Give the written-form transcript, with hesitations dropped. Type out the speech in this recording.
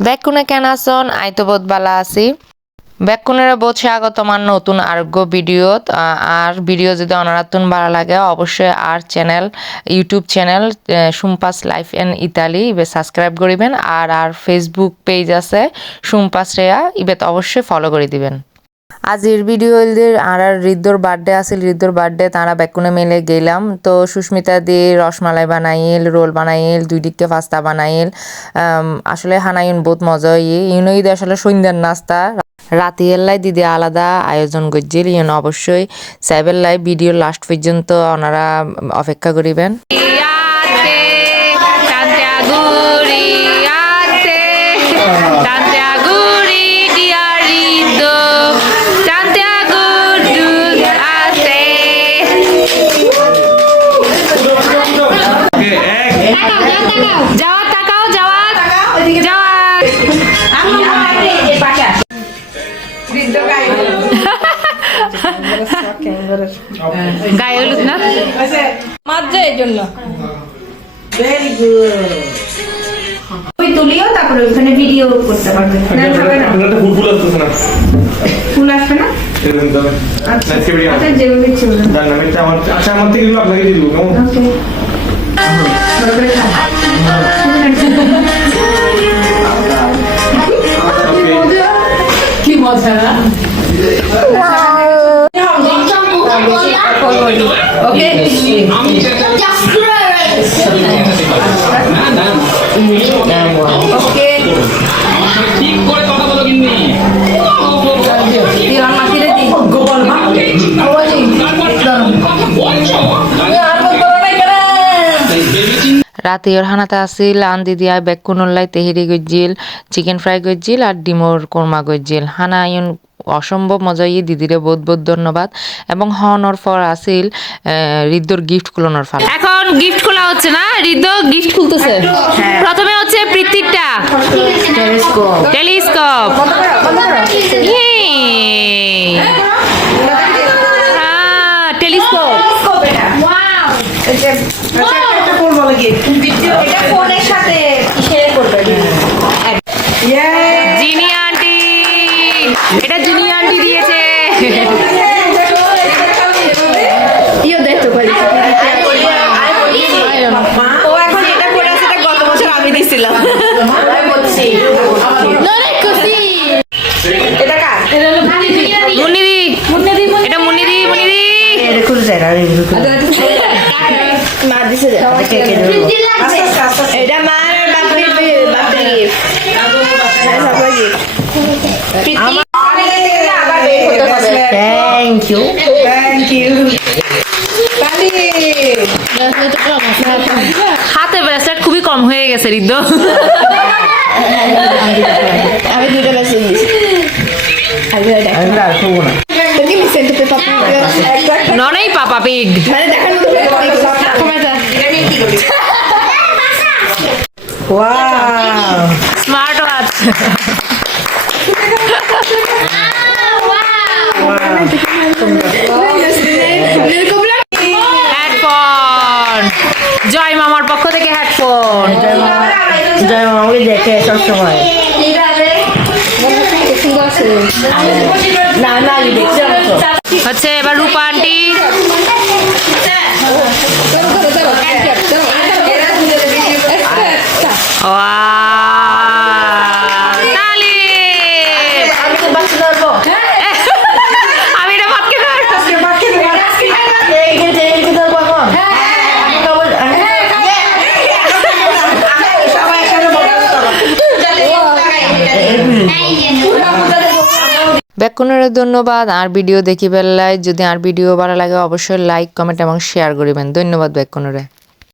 বেকুনে কেন আসন আই তো বহুত বালা আছি বেকুনের বোধ স্বাগত আমার নতুন আরোগ্য ভিডিওত আর ভিডিও যদি অনারাতুন ভালো লাগে অবশ্যই আর channel YouTube channel Sumpas life and Italy ইবে সাবস্ক্রাইব করিবেন আর ফেসবুক পেজ আছে সুম্পাস রেয়া ইবে অবশ্যই ফলো করে দিবেন। আজির ভিডিও আর ঋদ্ধর বার্থডে আছিল ঋদ্ধর বার্থডে তারা বেকুনে মেলে গেলাম তো সুস্মিতা দিয়ে রসমালাই বানাইল রোল বানাইল দুই দিককে পাস্তা বানাইল আসলে হানাইন বহুত মজা ইউনই আসলে সন্ধ্যার নাস্তা রাতি এল্লাই দিদি আলাদা আয়োজন করছিল ইউন অবশ্যই সাইবেল্লাই ভিডিও লাস্ট পর্যন্ত ওনারা অপেক্ষা করিবেন। গায়ে হলুদ না মাঝে এই জন্য ভেরি গুড ওই তুলিও তারপরে ওখানে ভিডিও করতে পারবে ফুল আসবে না আচ্ছা যেভাবে ইচ্ছে আচ্ছা আমার থেকে আপনাকে দিয়ে দেবো কি মজা না Okay. Okay. ঠিক করে কথা বলো কিন্তু দিলাম মাটিরে দি গোপাল মা ওই রাতে ওর হানাতে আসিল আন দিদি আই বেকুনল্লাই তেহেরি গজ্জিল চিকেন ফ্রাই গজ্জিল আর ডিমোর কোরমা গজ্জিল হানা আইন অসম্ভব মজা দিদিরে বহুত বহুত ধন্যবাদ এবং হনর ফর আসিল ঋদ্ধর গিফট খুলানোর ফাল এখন গিফট খোলা হচ্ছে না ঋদ্ধ গিফট খুলতেছে প্রথমে হচ্ছে পৃথিবীটা টেলিস্কোপ টেলিস্কোপ জিনি আন্টি এটা জিনি আন্টি দিয়েছে ও এখন এটা পড়ে আছে এটা গত বছর আমি দিছিলাম এটা কার মুন্নিদি এটা মুন্নিদি এটা খুলে যায় না মা দিছে এটা মার বাপরির থ্যাংক ইউ হাতে ব্রেসলেট খুবই কম হয়ে গেছে ঋদ্ধ আমি দুটো ব্রেসলেট দিছি ননেই পাপা পিগ স্মার্ট ওয়াচ হেডফোন জয় মামার পক্ষ থেকে হেডফোন জয় মামাকে দেখে সবসময় হচ্ছে এবার রূপা আন্টি আমি এটা ভাত খেতে বেকুনের ধন্যবাদ আর ভিডিও দেখি বেলায় যদি আর ভিডিও ভালো লাগে অবশ্যই লাইক কমেন্ট এবং শেয়ার করিবেন ধন্যবাদ বেকুনরে।